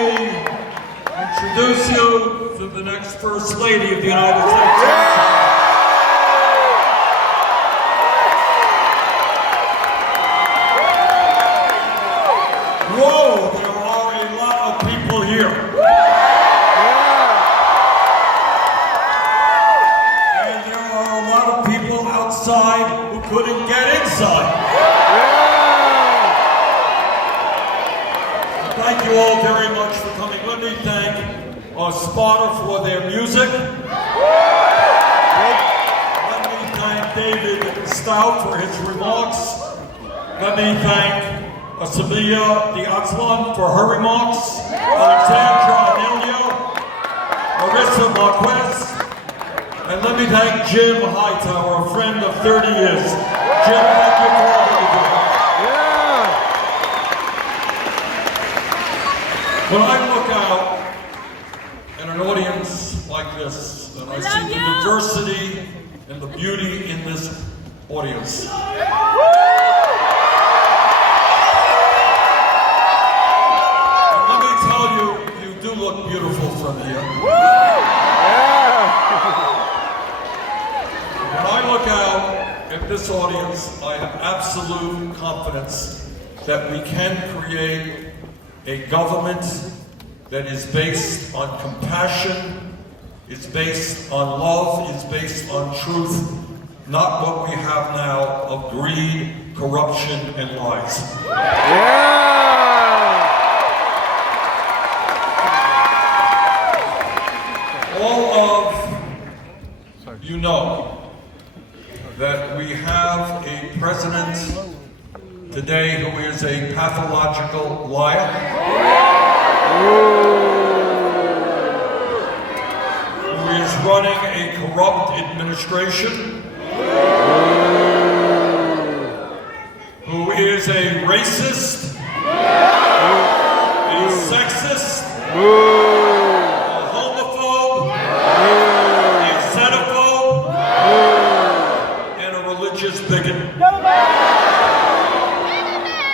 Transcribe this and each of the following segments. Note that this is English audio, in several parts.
me introduce you to the next First Lady of the United States. Whoa, there are a lot of people here. And there are a lot of people outside who couldn't get inside. Thank you all very much for coming. Let me thank our spotter for their music. Let me thank David Stout for his remarks. Let me thank Sabia Diatzlan for her remarks, Alexandra Anelio, Marissa Marquez, and let me thank Jim Hightower, a friend of 30 years. Jim, thank you for all that you do. When I look out at an audience like this, and I see the diversity and the beauty in this audience, look beautiful from here. When I look out at this audience, I have absolute confidence that we can create a government that is based on compassion, is based on love, is based on truth, not what we have now of greed, corruption, and lies. You know that we have a president today who is a pathological liar, who is running a corrupt administration, who is a racist, a sexist, bigot.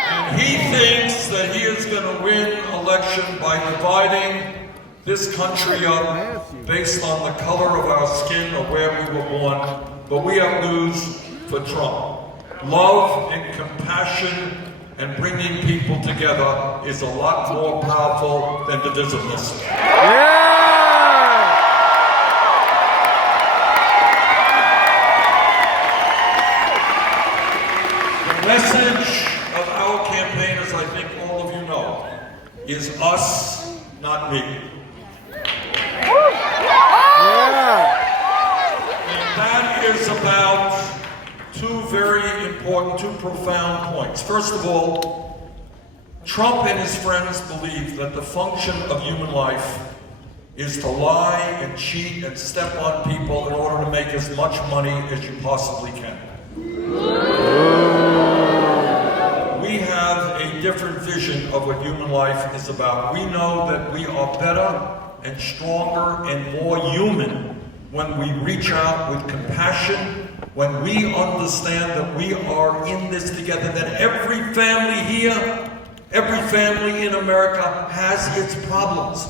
And he thinks that he is going to win election by dividing this country up based on the color of our skin or where we were born. But we have news for Trump. Love and compassion and bringing people together is a lot more powerful than divisiveness. The message of our campaign, as I think all of you know, is us, not me. And that is about two very important, two profound points. First of all, Trump and his friends believe that the function of human life is to lie and cheat and step on people in order to make as much money as you possibly can. We have a different vision of what human life is about. We know that we are better and stronger and more human when we reach out with compassion, when we understand that we are in this together, that every family here, every family in America has its problems.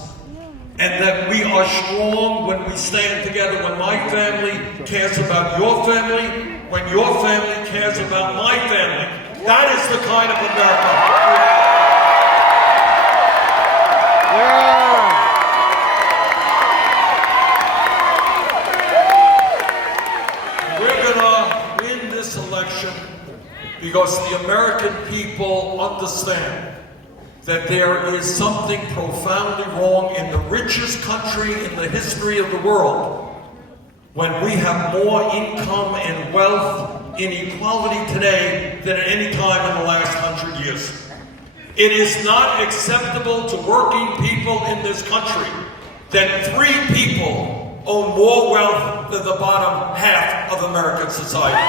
And that we are strong when we stand together, when my family cares about your family, when your family cares about my family. That is the kind of America. We're gonna win this election because the American people understand that there is something profoundly wrong in the richest country in the history of the world when we have more income and wealth inequality today than at any time in the last 100 years. It is not acceptable to working people in this country that 3 people own more wealth than the bottom half of American society.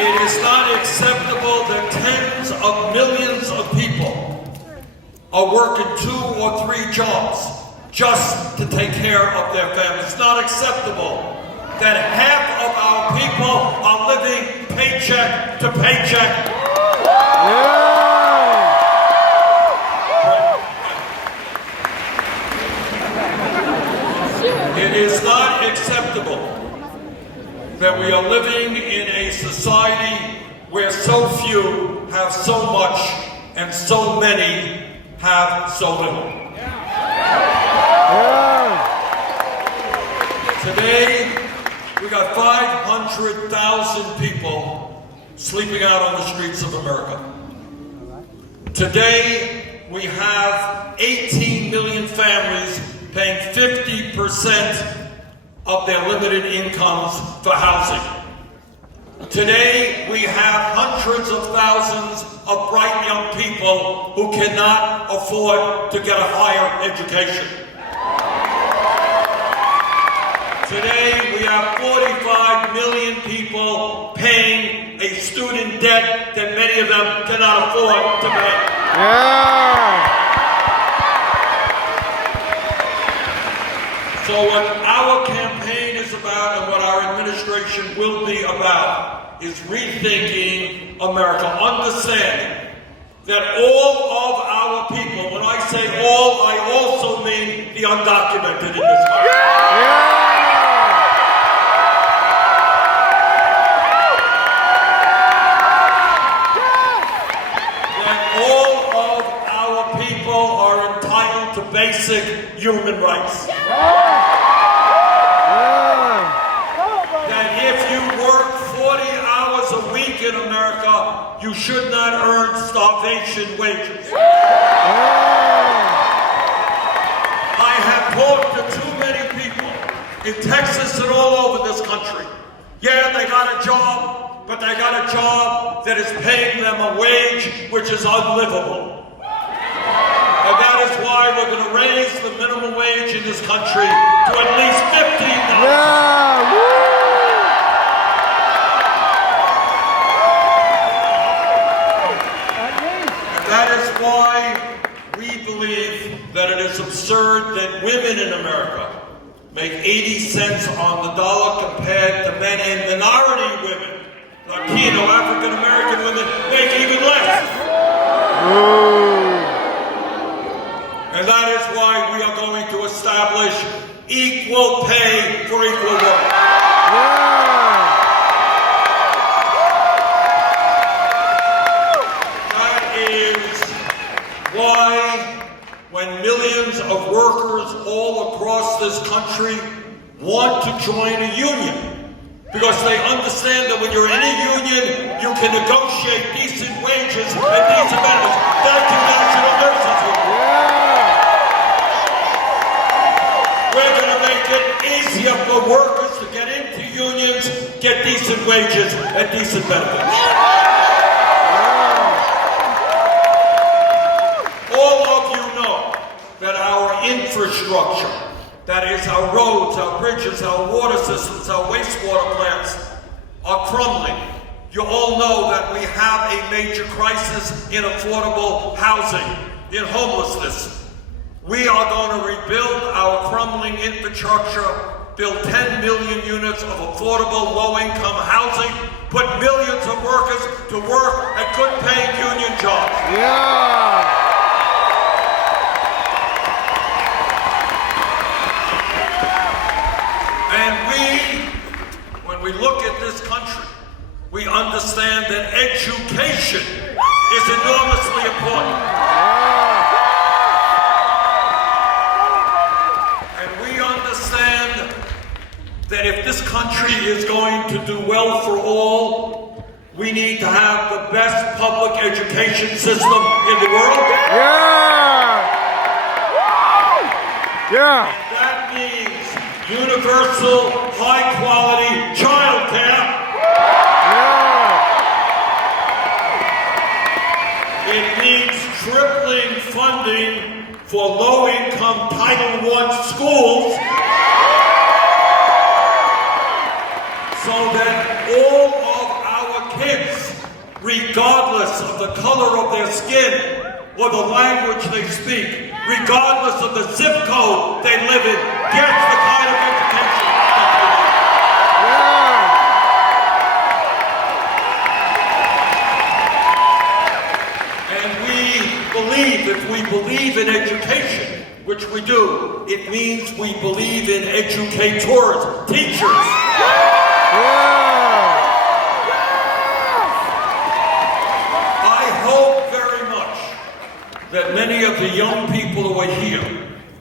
It is not acceptable that tens of millions of people are working 2 or 3 jobs just to take care of their families. It's not acceptable that half of our people are living paycheck to paycheck. much and so many have so little. Today, we got 500,000 people sleeping out on the streets of America. Today, we have 18 million families paying 50% of their limited incomes for housing. Today, we have hundreds of thousands of bright young people who cannot afford to get a higher education. Today, we have 45 million people paying a student debt that many of them cannot afford to pay. So what our campaign is about and what our administration will be about is rethinking America, understanding that all of our people, when I say all, I also mean the undocumented in this country. Basic human rights. That if you work 40 hours a week in America, you should not earn starvation wages. I have talked to too many people in Texas and all over this country. Yeah, they got a job, but they got a job that is paying them a wage which is unlivable. And that is why we're going to raise the minimum wage in this country to at least $15. And that is why we believe that it is absurd that women in America make 80 cents on the dollar compared to men, and minority women, Latino, African American women, make even less. And that is why we are going to establish equal pay for equal work. That is why when millions of workers all across this country want to join a union, because they understand that when you're in a union, you can negotiate decent wages and decent benefits. Thank you, National Nurses Union. We're going to make it easier for workers to get into unions, get decent wages, and decent benefits. All of you know that our infrastructure, that is our roads, our bridges, our water systems, our wastewater plants, are crumbling. You all know that we have a major crisis in affordable housing, in homelessness. We are going to rebuild our crumbling infrastructure, build 10 million units of affordable low-income housing, put millions of workers to work at good-paying union jobs. And when we look at this country, we understand that education is enormously important. That if this country is going to do well for all, we need to have the best public education system in the world. And that means universal, high-quality child care. It means tripling funding for low-income Title I schools, so that all of our kids, regardless of the color of their skin or the language they speak, regardless of the zip code they live in, gets the kind of education that they need. And we believe, if we believe in education, which we do, it means we believe in educators, teachers. I hope that many of the young people who are here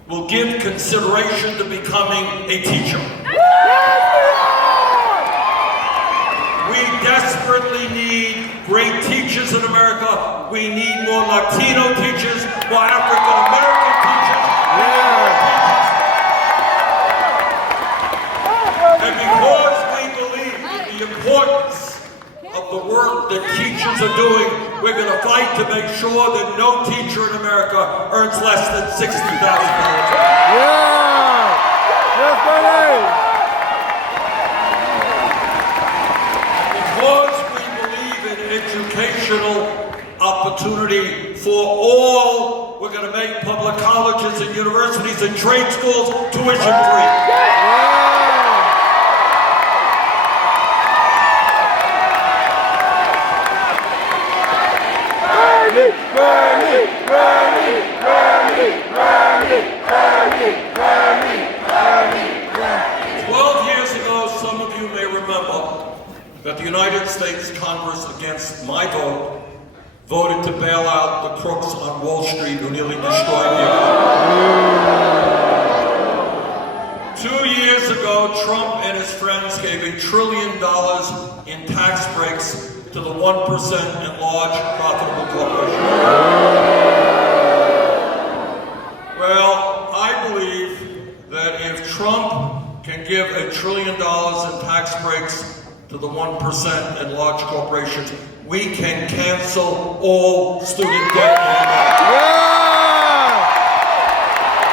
will give consideration to becoming a teacher. We desperately need great teachers in America. We need more Latino teachers, more African American teachers. And because we believe in the importance of the work that teachers are doing, we're going to fight to make sure that no teacher in America earns less than $60,000. Yeah! Yes, buddy! Because we believe in educational opportunity for all, we're going to make public colleges and universities and trade schools tuition free. That the United States Congress, against my vote, voted to bail out the crooks on Wall Street who nearly destroyed the economy. 2 years ago, Trump and his friends gave $1 trillion in tax breaks to the 1% and large profitable corporations. Well, I believe that if Trump can give $1 trillion in tax breaks to the 1% and large corporations, we can cancel all student debt in America. Yeah!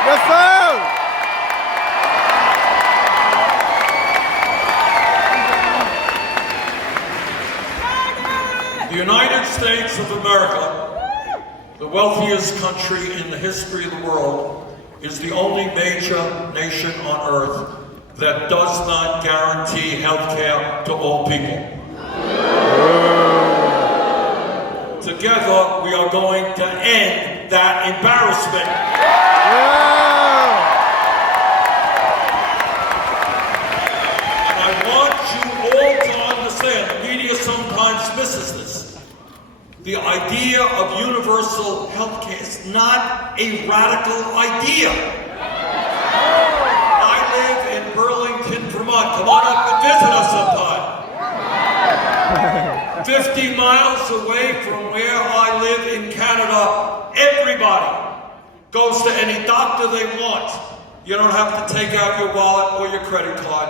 Yes, sir! The United States of America, the wealthiest country in the history of the world, is the only major nation on earth that does not guarantee health care to all people. Together, we are going to end that embarrassment. And I want you all to understand, the media sometimes misses this. The idea of universal health care is not a radical idea. Burlington, Vermont. Come on up and visit us sometime. 50 miles away from where I live in Canada, everybody goes to any doctor they want. You don't have to take out your wallet or your credit card.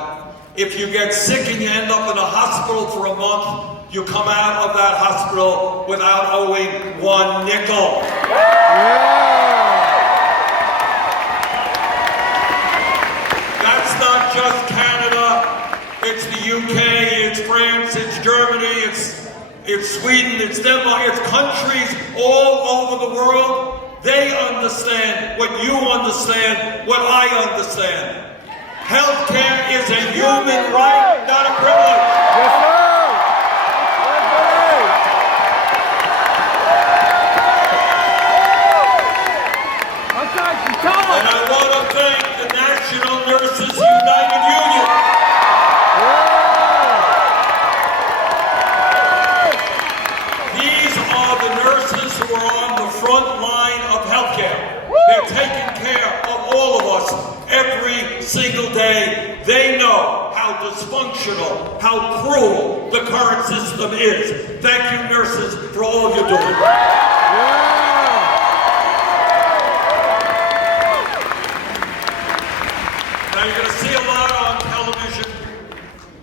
If you get sick and you end up in a hospital for a month, you come out of that hospital without owing one nickel. Just Canada, it's the UK, it's France, it's Germany, it's Sweden, it's Denmark, it's countries all over the world. They understand what you understand, what I understand. Healthcare is a human right, not a privilege. Yes, sir! And I want to thank the National Nurses United Union. These are the nurses who are on the front line of healthcare. They're taking care of all of us every single day. They know how dysfunctional, how cruel the current system is. Thank you, nurses, for all you're doing. You're going to see a lot on television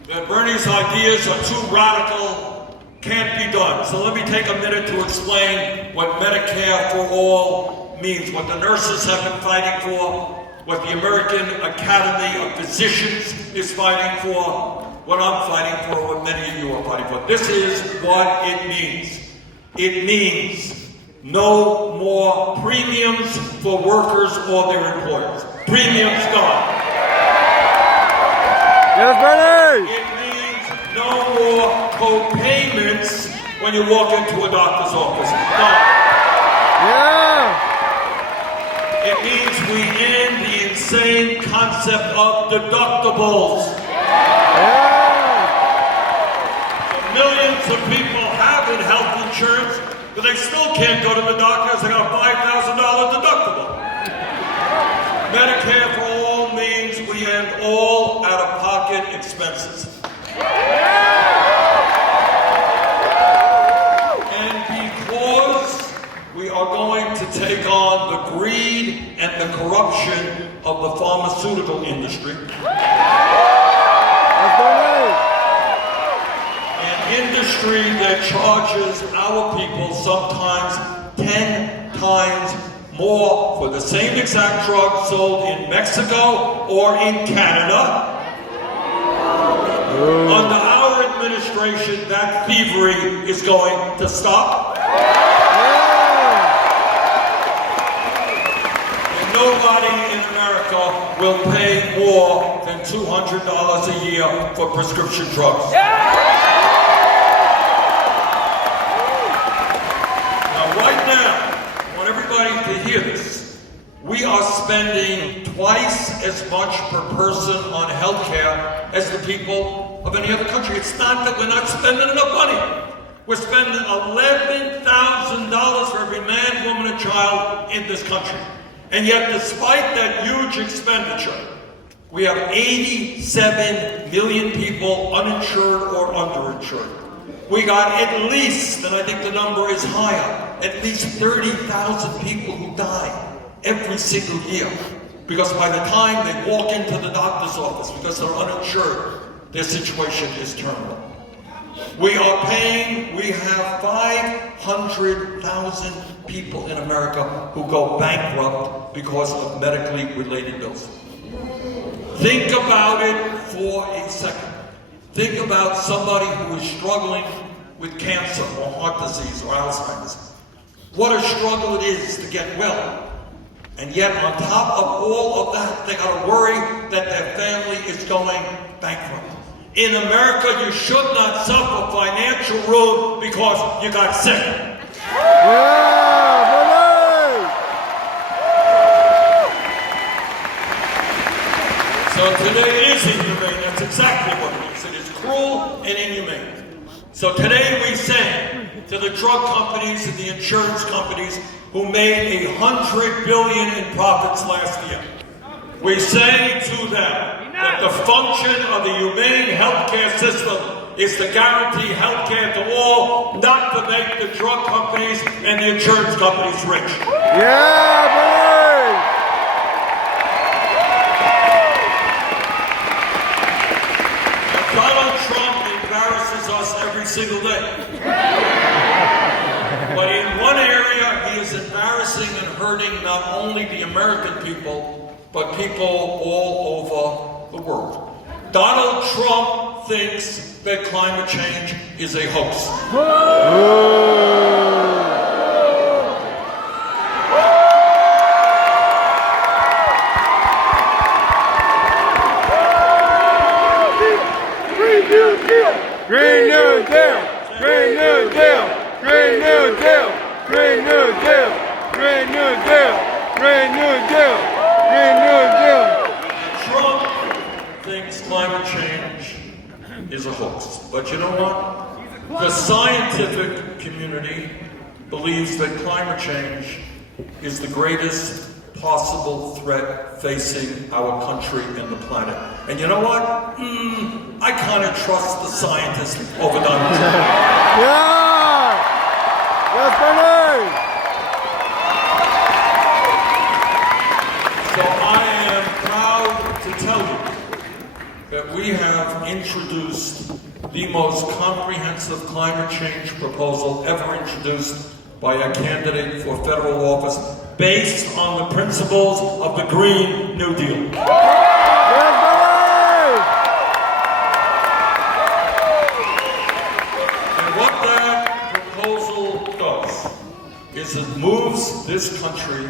that Bernie's ideas are too radical, can't be done. So let me take a minute to explain what Medicare for All means, what the nurses have been fighting for, what the American Academy of Physicians is fighting for, what I'm fighting for, what many of you are fighting for. This is what it means. It means no more premiums for workers or their employers. Premiums gone. Yes, Bernie! It means no more co-payments when you walk into a doctor's office. Gone. Yeah! It means we end the insane concept of deductibles. Yeah! Millions of people have health insurance, but they still can't go to the doctor because they got a $5,000 deductible. Medicare for all means we end all out-of-pocket expenses. And because we are going to take on the greed and the corruption of the pharmaceutical industry, an industry that charges our people sometimes 10 times more for the same exact drug sold in Mexico or in Canada. Under our administration, that thievery is going to stop. And nobody in America will pay more than $200 a year for prescription drugs. Now, right now, I want everybody to hear this. We are spending twice as much per person on health care as the people of any other country. It's not that we're not spending enough money. We're spending $11,000 for every man, woman, and child in this country. And yet, despite that huge expenditure, we have 87 million people uninsured or underinsured. We got at least, and I think the number is higher, at least 30,000 people who die every single year. Because by the time they walk into the doctor's office, because they're uninsured, their situation is terminal. We have 500,000 people in America who go bankrupt because of medically related bills. Think about it for a second. Think about somebody who is struggling with cancer or heart disease or Alzheimer's. What a struggle it is to get well. And yet, on top of all of that, they got to worry that their family is going bankrupt. In America, you should not suffer financial ruin because you got sick. So today it is inhumane. That's exactly what it is. It is cruel and inhumane. So today we say to the drug companies and the insurance companies who made $100 billion in profits last year, we say to them that the function of the humane healthcare system is to guarantee healthcare to all, not to make the drug companies and the insurance companies rich. Yeah, boy! Donald Trump embarrasses us every single day. But in one area, he is embarrassing and hurting not only the American people, but people all over the world. Donald Trump thinks that climate change is a hoax. Green New Deal! Green New Deal! Green New Deal! Green New Deal! Green New Deal! Green New Deal! Green New Deal! Green New Deal! Trump thinks climate change is a hoax. But you know what? The scientific community believes that climate change is the greatest possible threat facing our country and the planet. And you know what? I kind of trust the scientists over Donald Trump. Yeah! Yes, Bernie! So I am proud to tell you that we have introduced the most comprehensive climate change proposal ever introduced by a candidate for federal office based on the principles of the Green New Deal. Yes, Bernie! And what that proposal does is it moves this country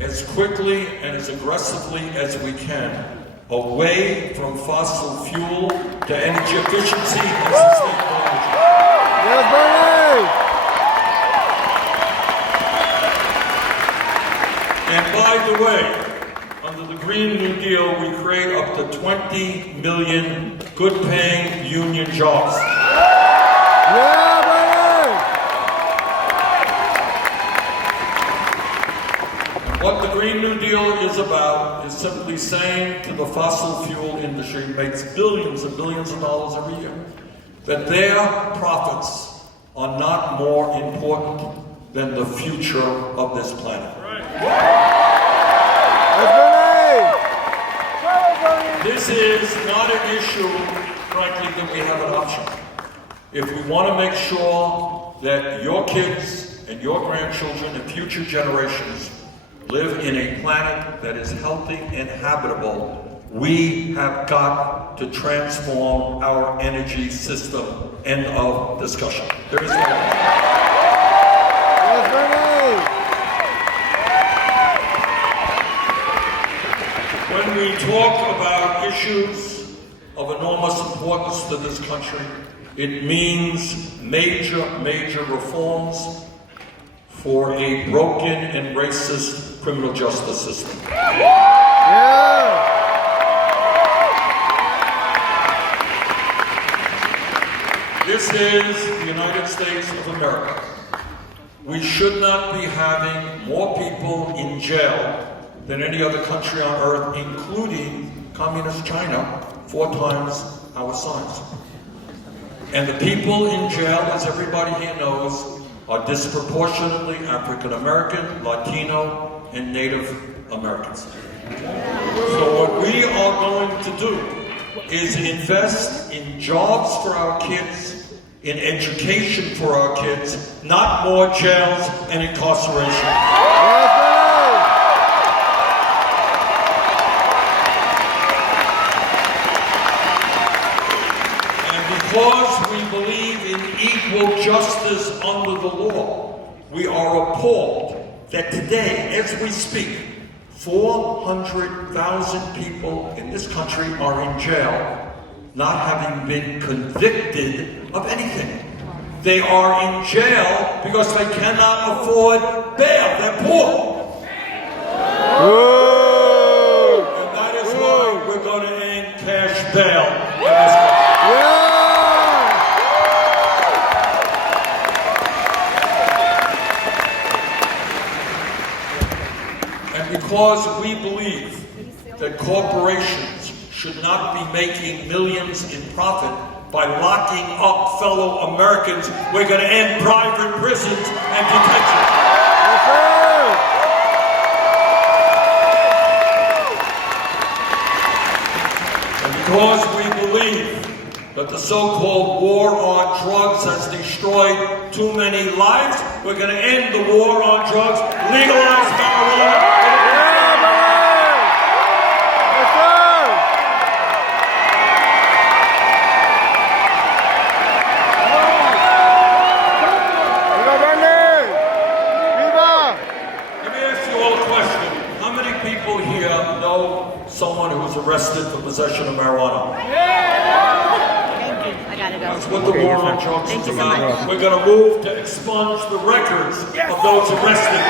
as quickly and as aggressively as we can away from fossil fuel to energy efficiency and sustainable energy. Yes, Bernie! And by the way, under the Green New Deal, we create up to 20 million good-paying union jobs. Yeah, Bernie! What the Green New Deal is about is simply saying to the fossil fuel industry, who makes billions and billions of dollars every year, that their profits are not more important than the future of this planet. This is not an issue, frankly, that we have an option. If we want to make sure that your kids and your grandchildren and future generations live in a planet that is healthy and habitable, we have got to transform our energy system. End of discussion. There is no When we talk about issues of enormous importance to this country, it means major reforms for a broken and racist criminal justice system. This is the United States of America. We should not be having more people in jail than any other country on earth, including communist China, 4 times our size. And the people in jail, as everybody here knows, are disproportionately African American, Latino, and Native Americans. So what we are going to do is invest in jobs for our kids, in education for our kids, not more jails and incarceration. Because we believe in equal justice under the law, we are appalled that today, as we speak, 400,000 people in this country are in jail, not having been convicted of anything. They are in jail because they cannot afford bail. They're poor. And that is why we're going to end cash bail in this country. Because we believe that corporations should not be making millions in profit by locking up fellow Americans, we're going to end private prisons and detention. And because we believe that the so-called war on drugs has destroyed too many lives, we're going to end the war on drugs, legalize marijuana. Someone who was arrested for possession of marijuana. Thank you. I gotta go. That's what the war on drugs is about. We're going to move to expunge the records of those arrested.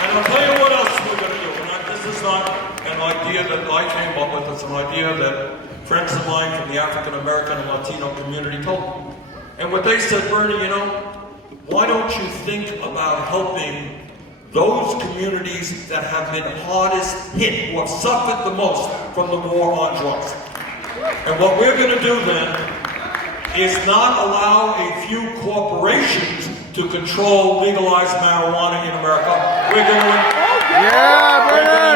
And I'll tell you what else we're going to do. This is not an idea that I came up with. It's an idea that friends of mine from the African American and Latino community told me. And what they said, Bernie, you know, why don't you think about helping those communities that have been hardest hit, who have suffered the most from the war on drugs? And what we're going to do then is not allow a few corporations to control legalized marijuana in America. We're going to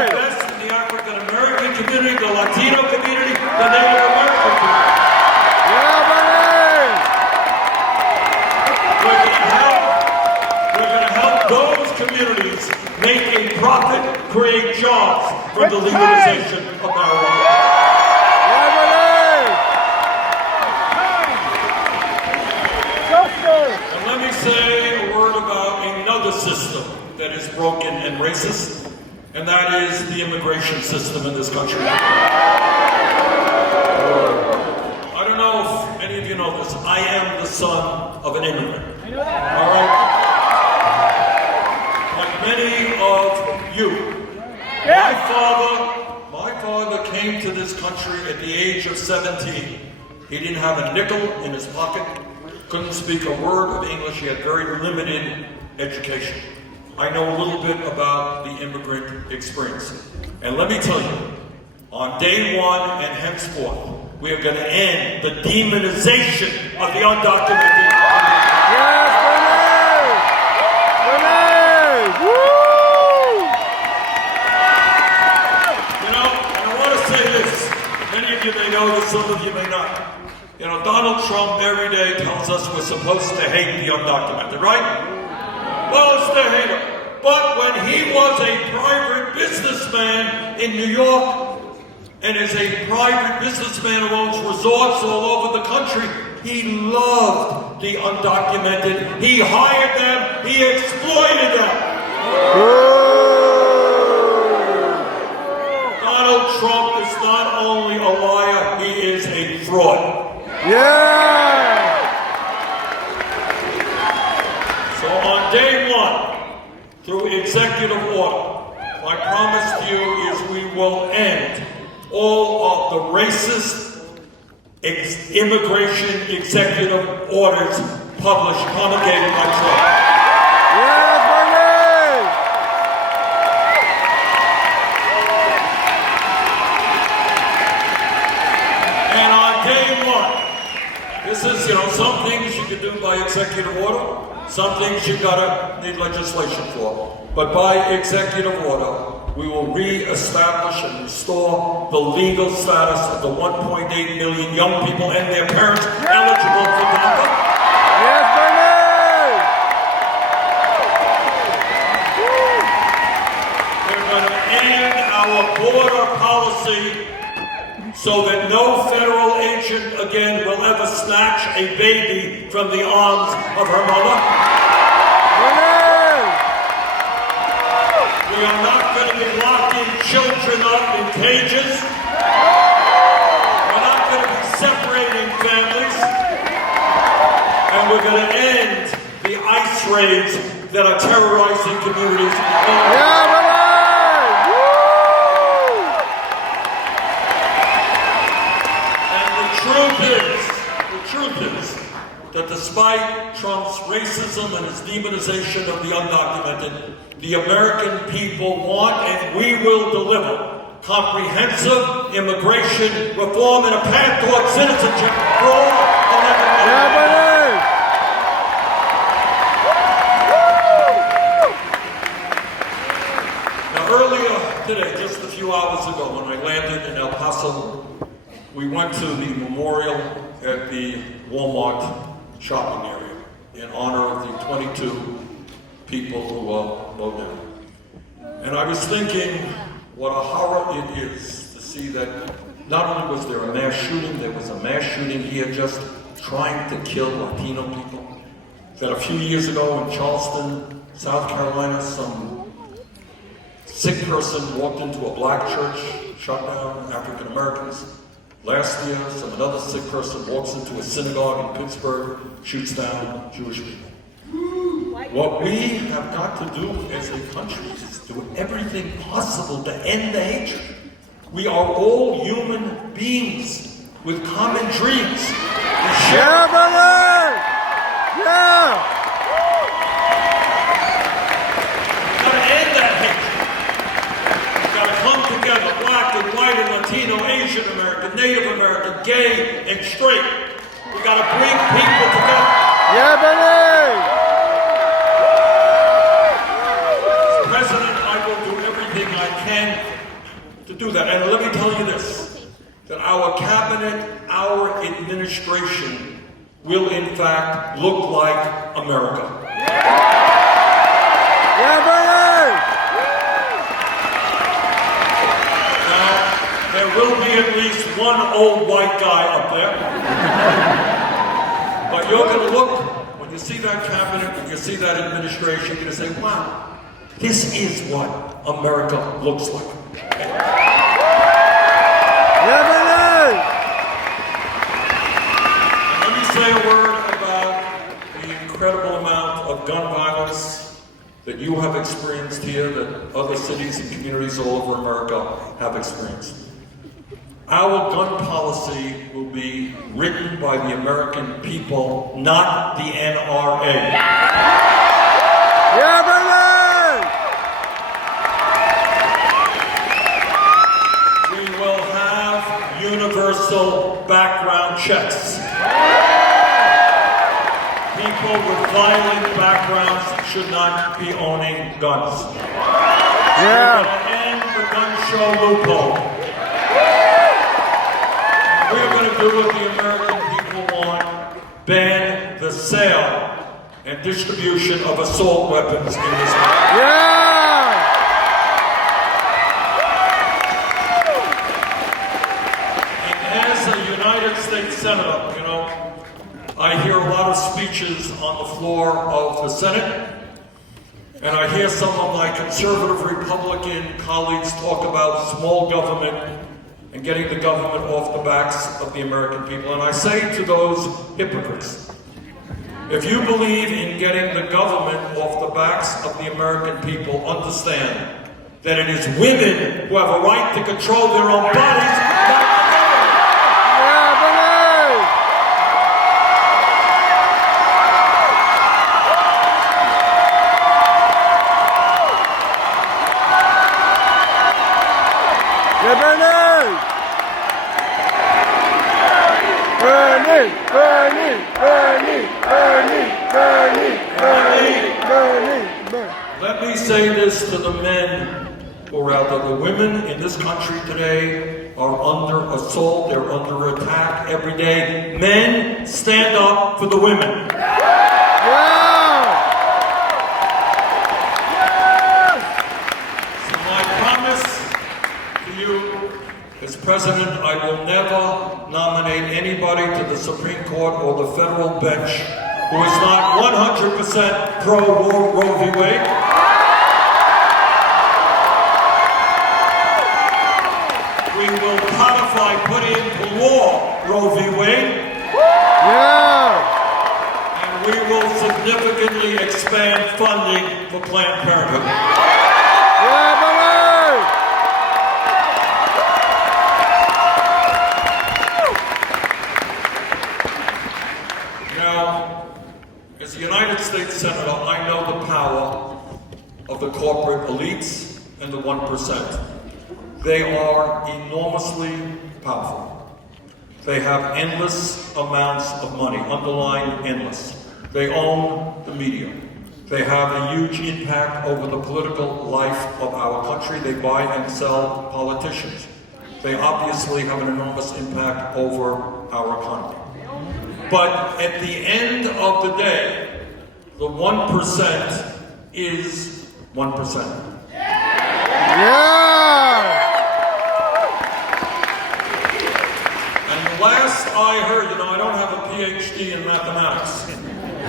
invest in the African American community, the Latino community, the Native American community. Communities make a profit, create jobs from the legalization of marijuana. And let me say a word about another system that is broken and racist, and that is the immigration system in this country. I don't know if any of you know this. I am the son of an immigrant. All right? Many of you. My father came to this country at the age of 17. He didn't have a nickel in his pocket. couldn't speak a word of English. He had very limited education. I know a little bit about the immigrant experience. And let me tell you, on day one and henceforth, we are going to end the demonization of the undocumented. Yes, Bernie! Woo! You know, and I want to say this. Many of you may know this, some of you may not. You know, Donald Trump every day tells us we're supposed to hate the undocumented, right? Supposed to hate them. But when he was a private businessman in New York, and as a private businessman who owns resorts all over the country, he loved the undocumented. He hired them. He exploited them. Donald Trump is not only a liar, he is a fraud. Yeah! So on day one, through executive order, my promise to you is we will end all of the racist immigration executive orders published, promulgated by Trump. Yes, Bernie! And on day one, this is, you know, some things you can do by executive order, some things you've got to need legislation for. But by executive order, we will re-establish and restore the legal status of the 1.8 million young people and their parents eligible for DACA. Yes, Bernie! We're going to end our border policy so that no federal agent again will ever snatch a baby from the arms of her mother. We are not going to be locking children up in cages. We're not going to be separating families. And we're going to end the ICE raids that are terrorizing communities. Yeah, Bernie! Woo! And the truth is that despite Trump's racism and his demonization of the undocumented, the American people want and we will deliver comprehensive immigration reform and a path toward citizenship for all 11 million. Yeah, Bernie! Now earlier today, just a few hours ago, when I landed in El Paso, we went to the memorial at the Walmart shopping area in honor of the 22 people who were down. And I was thinking what a horror it is to see that not only was there a mass shooting, there was a mass shooting here just trying to kill Latino people. That a few years ago in Charleston, South Carolina, some sick person walked into a black church, shot down African Americans. Last year, another sick person walks into a synagogue in Pittsburgh, shoots down Jewish people. What we have got to do as a country is do everything possible to end the hatred. We are all human beings with common dreams. Yeah, Bernie! Yeah! We've got to end that hatred. We've got to come together, black and white and Latino, Asian American, Native American, gay and straight. We've got to bring people together. Yeah, Bernie! President, I will do everything I can to do that. And let me tell you this, that our cabinet, our administration will in fact look like America. Yeah, Bernie! Now, there will be at least one old white guy up there. But you're going to look, when you see that cabinet, when you see that administration, you're going to say, wow, this is what America looks like. Yeah, Bernie! And let me say a word about the incredible amount of gun violence that you have experienced here, that other cities and communities all over America have experienced. Our gun policy will be written by the American people, not the NRA. Yeah, Bernard! We will have universal background checks. People with violent backgrounds should not be owning guns. Yeah. We're going to end the gun show loophole. We're going to do what the American people want: ban the sale and distribution of assault weapons in this country. Yeah! And as a United States Senator, you know, I hear a lot of speeches on the floor of the Senate, and I hear some of my conservative Republican colleagues talk about small government and getting the government off the backs of the American people. And I say to those hypocrites, if you believe in getting the government off the backs of the American people, understand that it is women who have a right to control their own bodies, not the government. Yeah, Bernard! Yeah, Bernard! Bernie! Bernie! Bernie! Bernie! Bernie! Bernie! Bernie! Bernie! Let me say this to the men who are out there. The women in this country today are under assault. They're under attack every day. Men, stand up for the women. Yeah! So my promise to you as president, I will never nominate anybody to the Supreme Court or the federal bench who is not 100% pro-Roe v. Wade. We will codify, put into law Roe v. Wade, Yeah! and we will significantly expand funding for Planned Parenthood. Yeah, Bernard! Now, as a United States Senator, I know the power of the corporate elites and the 1%. They are enormously powerful. They have endless amounts of money, underline endless. They own the media. They have a huge impact over the political life of our country. They buy and sell politicians. They obviously have an enormous impact over our economy. But at the end of the day, the 1% is 1%. Yeah! And the last I heard, you know, I don't have a PhD in mathematics,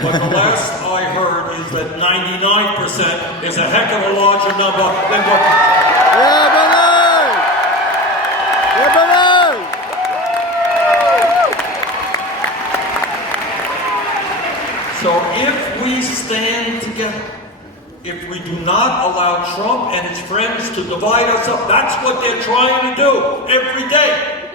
but the last I heard is that 99% is a heck of a larger number than 1%. Yeah, Bernard! Yeah, Bernard! So if we stand together, if we do not allow Trump and his friends to divide us up, that's what they're trying to do every day.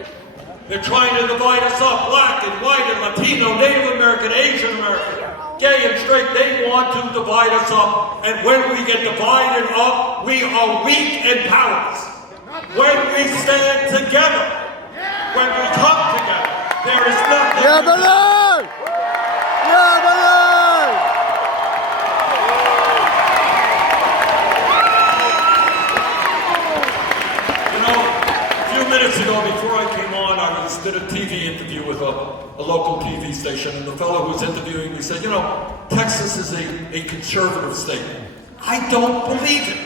They're trying to divide us up, black and white and Latino, Native American, Asian American, gay and straight. They want to divide us up. And when we get divided up, we are weak and powerless. When we stand together, when we come together, there is nothing. Yeah, Bernard! Yeah, Bernard! You know, a few minutes ago, before I came on, I did a TV interview with a local TV station, and the fellow who was interviewing me said, you know, Texas is a conservative state. I don't believe it.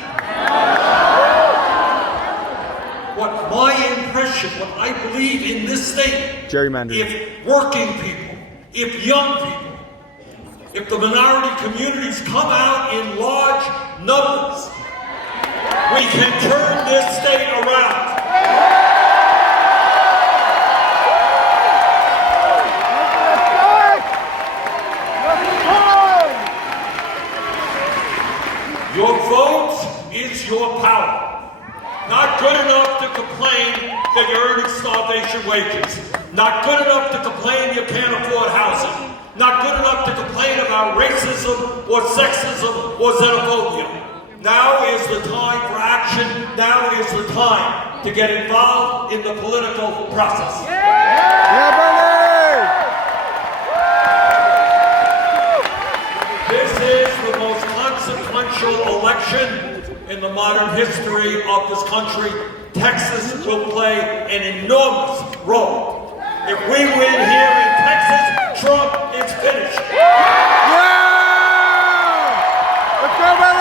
What my impression, what I believe in this state, Gerrymandering. if working people, if young people, if the minority communities come out in large numbers, we can turn this state around. Your vote is your power. Not good enough to complain that you're earning starvation. racism or sexism or xenophobia. Now is the time for action. Now is the time to get involved in the political process. Yeah, buddy! This is the most consequential election in the modern history of this country. Texas will play an enormous role. If we win here in Texas, Trump is finished. Yeah! Let's go, buddy!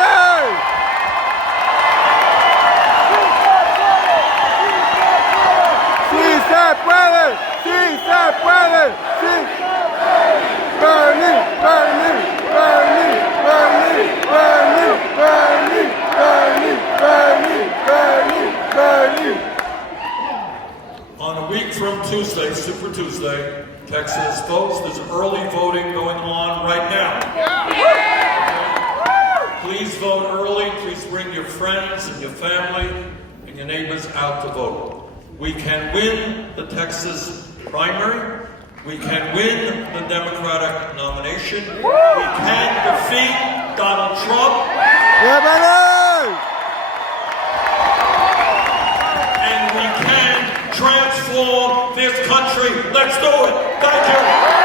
Sí se puede! Sí se puede! Sí! Bernie! Bernie! Bernie! Bernie! Bernie! Bernie! Bernie! Bernie! Bernie! Bernie! On a week from Tuesday, Super Tuesday, Texas votes. There's early voting going on right now. Please vote early. Please bring your friends and your family and your neighbors out to vote. We can win the Texas primary. We can win the Democratic nomination. We can defeat Donald Trump. Yeah, buddy! And we can transform this country. Let's do it. Thank you.